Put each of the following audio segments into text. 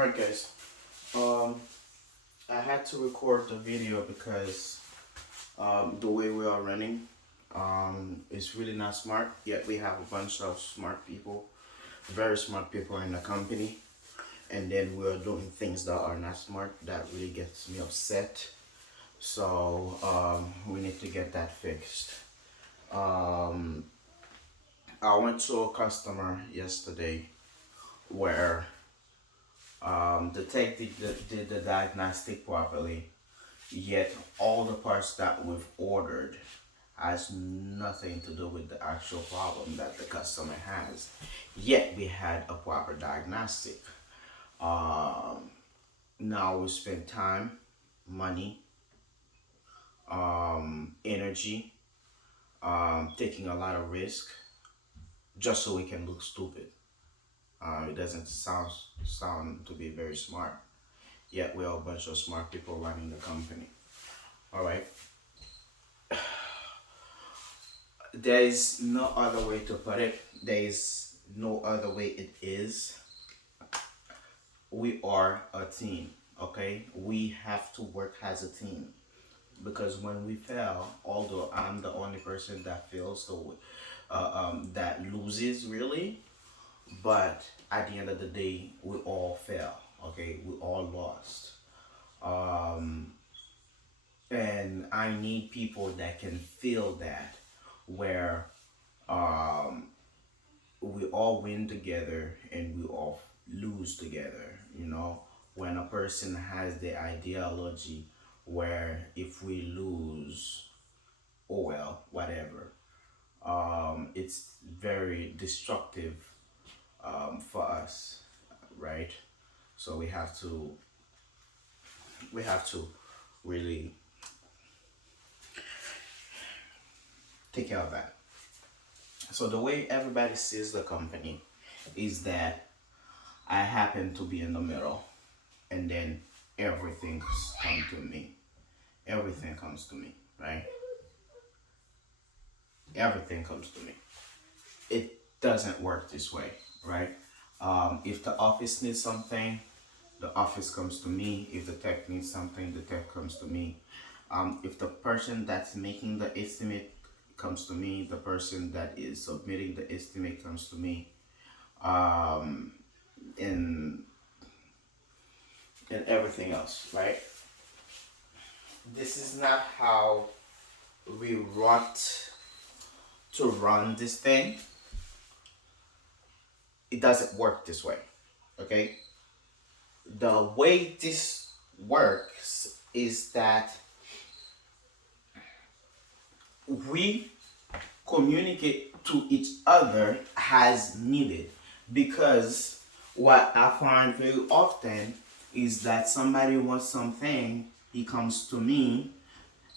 Alright guys, um, I had to record the video because the way we are running is really not smart. Yet we have a bunch of smart people, very smart people in the company, and then we are doing things that are not smart. That really gets me upset. So we need to get that fixed. Um, I went to a customer yesterday where the tech did the diagnostic properly, yet all the parts that we've ordered has nothing to do with the actual problem that the customer has. Yet we had a proper diagnostic. Um, Now we spend time, money, energy, taking a lot of risk just so we can look stupid. It doesn't sound to be very smart. Yet we're a bunch of smart people running the company. All right. There is no other way to put it. There is no other way it is. We are a team, okay? We have to work as a team because when we fail, although I'm the only person that fails, so that loses really, but at the end of the day, we all fail, okay? We all lost. Um, and I need people that can feel that, where um, we all win together and we all lose together. When a person has the ideology where if we lose, oh well, whatever, it's very destructive for us, right? So we have to really take care of that. So the way everybody sees the company is that I happen to be in the middle, and then everything comes to me. Everything comes to me, right? Everything comes to me. It doesn't work this way, right? If the office needs something, the office comes to me. If the tech needs something, the tech comes to me. If the person that's making the estimate comes to me, the person that is submitting the estimate comes to me. Um, and and everything else, right? This is not how we want to run this thing. It doesn't work this way, okay? The way this works is that we communicate to each other as needed, because what I find very often is that somebody wants something, he comes to me.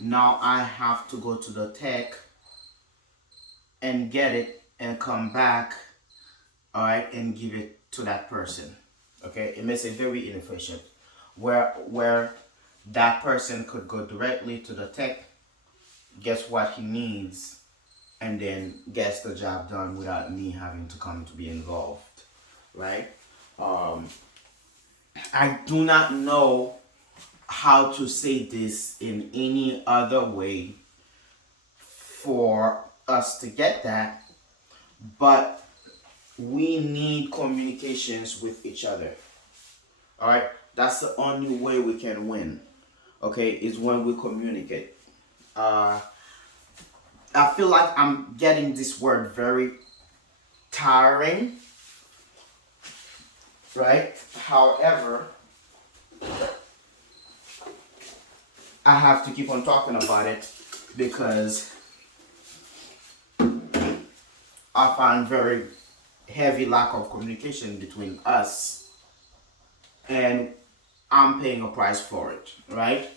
Now I have to go to the tech and get it and come back, all right, and give it to that person. Okay, it makes it very inefficient. Where that person could go directly to the tech, guess what he needs, and then gets the job done without me having to come to be involved, right? Um, I do not know how to say this in any other way for us to get that, but we need communications with each other. All right, that's the only way we can win. Okay, is when we communicate. Uh, I feel like I'm getting this word very tiring, right? However, I have to keep on talking about it because I find very heavy lack of communication between us, and I'm paying a price for it, right?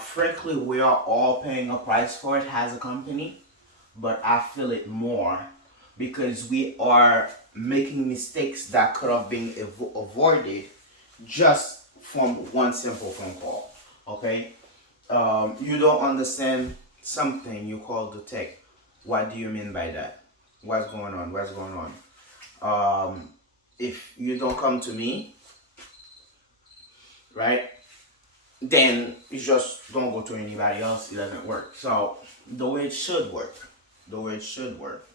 Frankly, we are all paying a price for it as a company, but I feel it more because we are making mistakes that could have been avoided just from one simple phone call. Okay, you don't understand something, you call the tech. What do you mean by that? What's going on? What's going on? If you don't come to me, right? Then you just don't go to anybody else. It doesn't work. So the way it should work, the way it should work,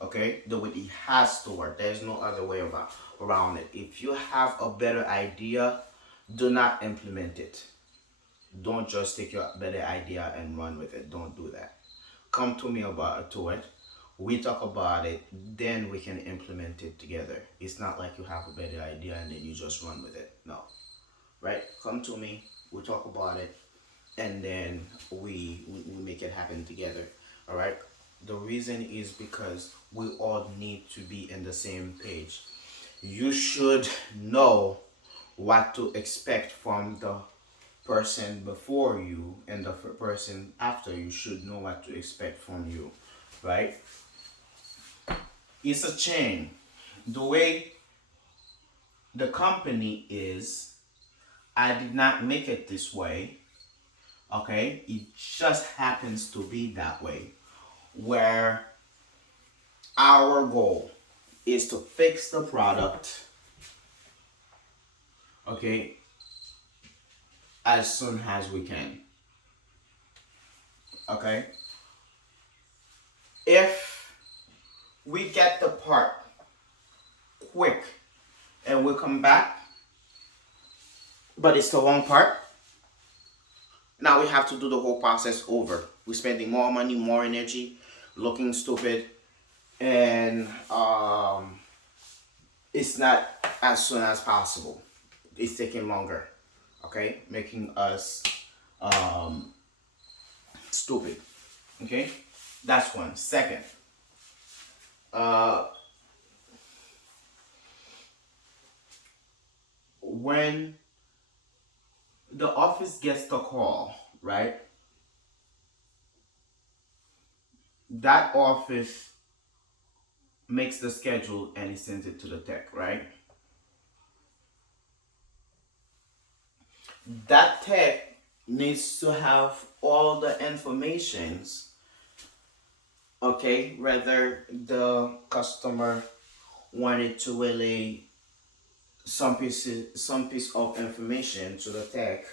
okay, the way it has to work. There's no other way around it. If you have a better idea, do not implement it. Don't just take your better idea and run with it. Don't do that. Come to me about it. We talk about it, then we can implement it together. It's not like you have a better idea and then you just run with it. No, right? Come to me. We talk about it, and then we make it happen together. All right. The reason is because we all need to be in the same page. You should know what to expect from the person before you, and the person after you should know what to expect from you, right? It's a chain. The way the company is, I did not make it this way, okay? It just happens to be that way, where our goal is to fix the product, okay, as soon as we can, okay? If we get the part quick and we come back, but it's the wrong part, now we have to do the whole process over. We're spending more money, more energy, looking stupid, and it's not as soon as possible. It's taking longer, okay, making us stupid. Okay, that's one. Second, uh, when the office gets the call, right? That office makes the schedule and it sends it to the tech, right? That tech needs to have all the informations, okay? Whether the customer wanted to relay some piece of information to the tech,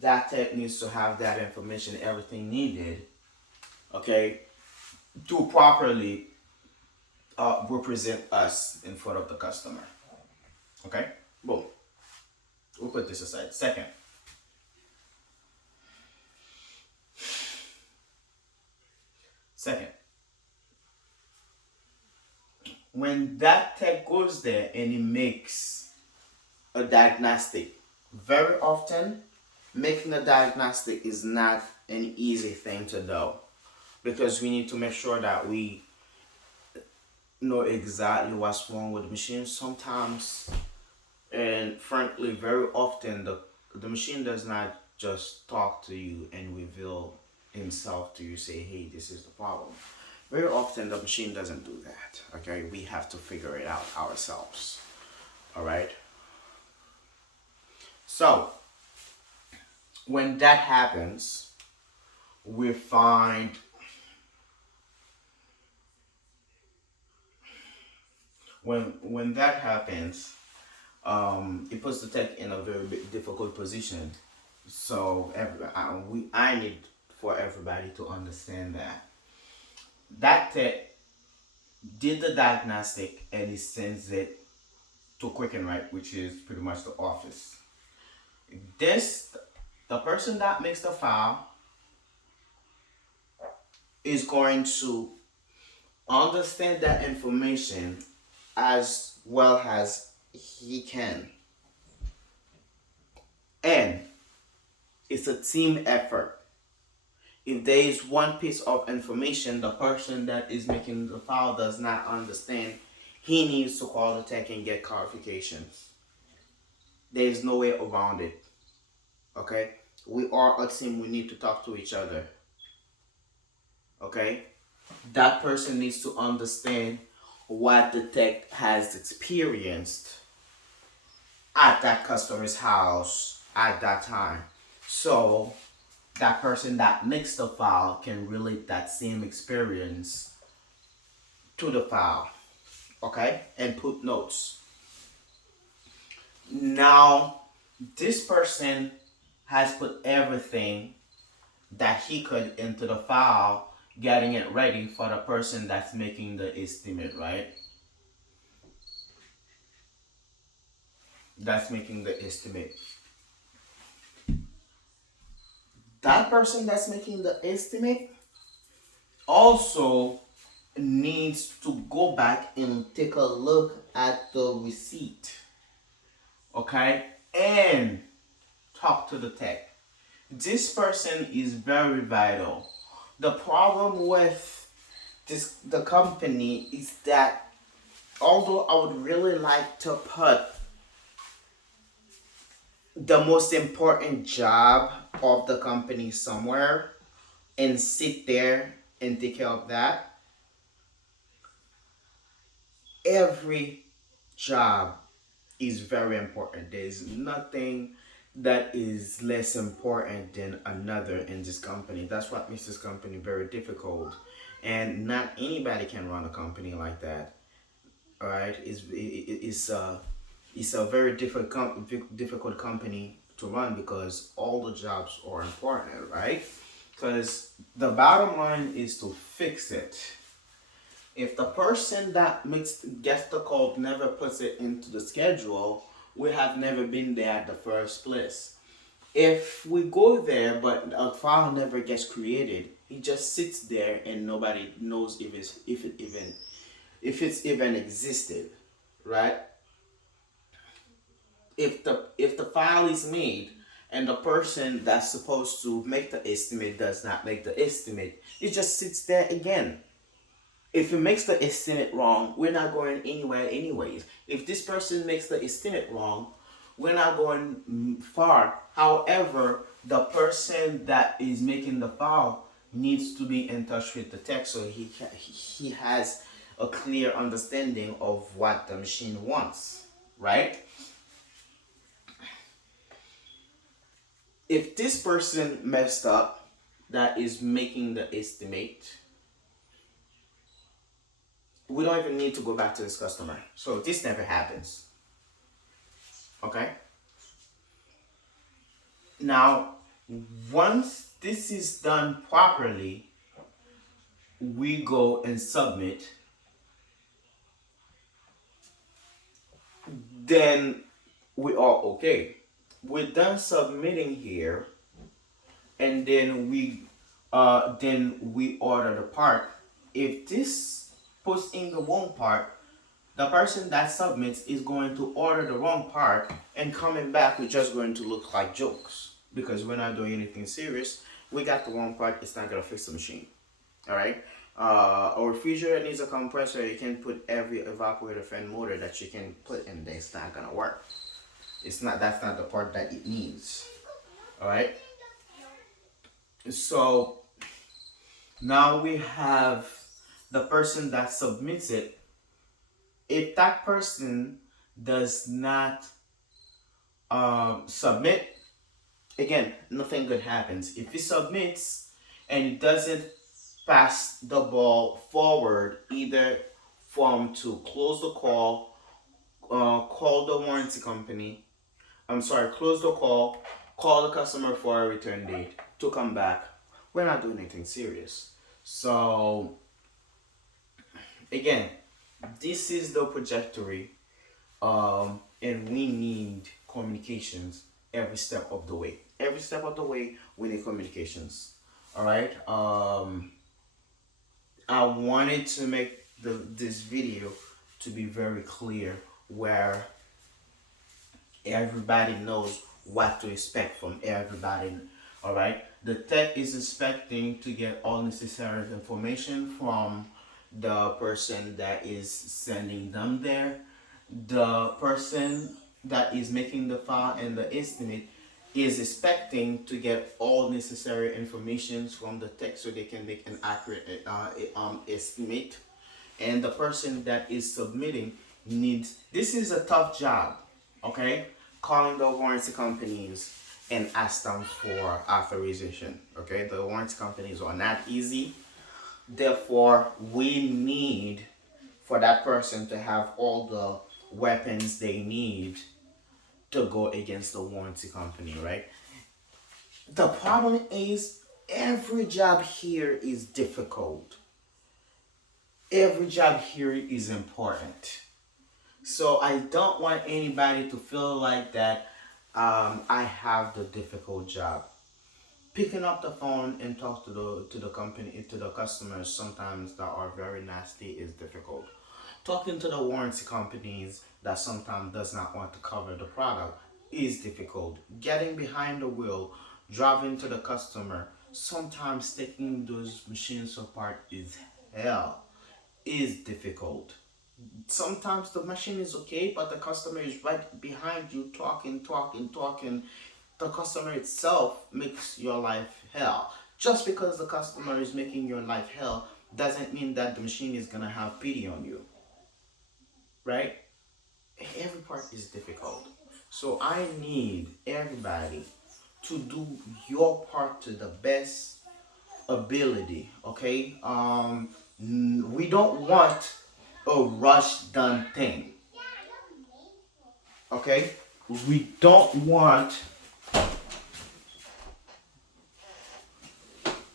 that tech needs to have that information, everything needed, okay, to properly represent us in front of the customer. Okay, boom. We'll put this aside. Second, when that tech goes there and it makes a diagnostic, very often making a diagnostic is not an easy thing to do, because we need to make sure that we know exactly what's wrong with the machine sometimes, and frankly very often the machine does not just talk to you and reveal himself to you, say, hey, this is the problem. Very often the machine doesn't do that. Okay, we have to figure it out ourselves. All right, so when that happens, we find when that happens, it puts the tech in a very difficult position. So I need for everybody to understand that that tech did the diagnostic and it sends it to Quick and Write, which is pretty much the office. This the person that makes the file is going to understand that information as well as he can, and it's a team effort. If there is one piece of information the person that is making the file does not understand, he needs to call the tech and get clarifications. There is no way around it. Okay? We are a team, we need to talk to each other. Okay? That person needs to understand what the tech has experienced at that customer's house at that time. So that person that makes the file can relate that same experience to the file, okay, and put notes. Now This person has put everything that he could into the file, getting it ready for the person that's making the estimate, right? That's making the estimate. That person that's making the estimate also needs to go back and take a look at the receipt, okay? And talk to the tech. This person is very vital. The problem with the company is that although I would really like to put the most important job of the company somewhere and sit there and take care of that, every job is very important. There's nothing that is less important than another in this company. That's what makes this company very difficult. And not anybody can run a company like that. All right, it's a very difficult company to run because all the jobs are important, right? Because the bottom line is to fix it. If the person that gets the call never puts it into the schedule, we have never been there at the first place. If we go there but a file never gets created, it just sits there and nobody knows if it's even existed, right? If the file is made and the person that's supposed to make the estimate does not make the estimate, it just sits there again. If it makes the estimate wrong, we're not going anywhere anyways. If this person makes the estimate wrong, we're not going far. However, the person that is making the file needs to be in touch with the tech so he has a clear understanding of what the machine wants, right? If this person messed up that is making the estimate, we don't even need to go back to this customer. So this never happens. Okay? Now, once this is done properly, we go and submit. Then we are okay. We're done submitting here, and then we order the part. If this puts in the wrong part, the person that submits is going to order the wrong part, and coming back we're just going to look like jokes because we're not doing anything serious. We got the wrong part, it's not going to fix the machine. All right. A refrigerator needs a compressor. You can put every evaporator fan motor that you can put in there, it's not going to work. That's not the part that it needs. All right. So now we have the person that submits it. If that person does not submit, again, nothing good happens. If he submits and it doesn't pass the ball forward, either from to close the call, call the warranty company. I'm sorry, close the call the customer for a return date to come back. We're not doing anything serious. So again, this is the trajectory, and we need communications every step of the way. Every step of the way, we need communications. All right. I wanted to make this video to be very clear, where everybody knows what to expect from everybody. All right. The tech is expecting to get all necessary information from the person that is sending them there. The person that is making the file and the estimate is expecting to get all necessary information from the tech so they can make an accurate estimate. And the person that is submitting needs, this is a tough job, okay? Calling the warranty companies and ask them for authorization, okay? The warranty companies are not easy. Therefore, we need for that person to have all the weapons they need to go against the warranty company, right? The problem is every job here is difficult. Every job here is important. So I don't want anybody to feel like that I have the difficult job. Picking up the phone and talk to the company to the customers sometimes that are very nasty is difficult. Talking to the warranty companies that sometimes does not want to cover the product is difficult. Getting behind the wheel, driving to the customer, sometimes taking those machines apart is hell, is difficult. Sometimes the machine is okay, but the customer is right behind you talking, talking, talking. The customer itself makes your life hell. Just because the customer is making your life hell doesn't mean that the machine is gonna have pity on you, right? Every part is difficult. So I need everybody to do your part to the best ability, okay? We don't want a rush done thing, okay? We don't want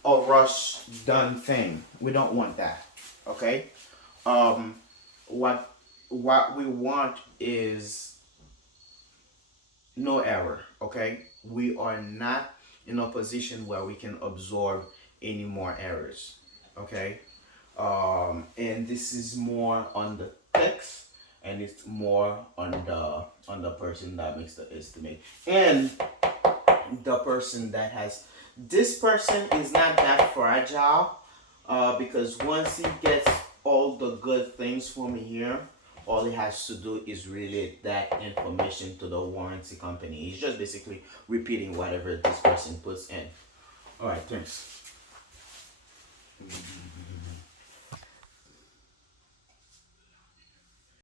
a rush done thing. We don't want that, okay? Um, what what we want is no error, okay? We are not in a position where we can absorb any more errors, okay? And this is more on the text and it's more on the person that makes the estimate and the person that has this person is not that fragile because once he gets all the good things from here, all he has to do is relay that information to the warranty company. He's just basically repeating whatever this person puts in. All right, thanks.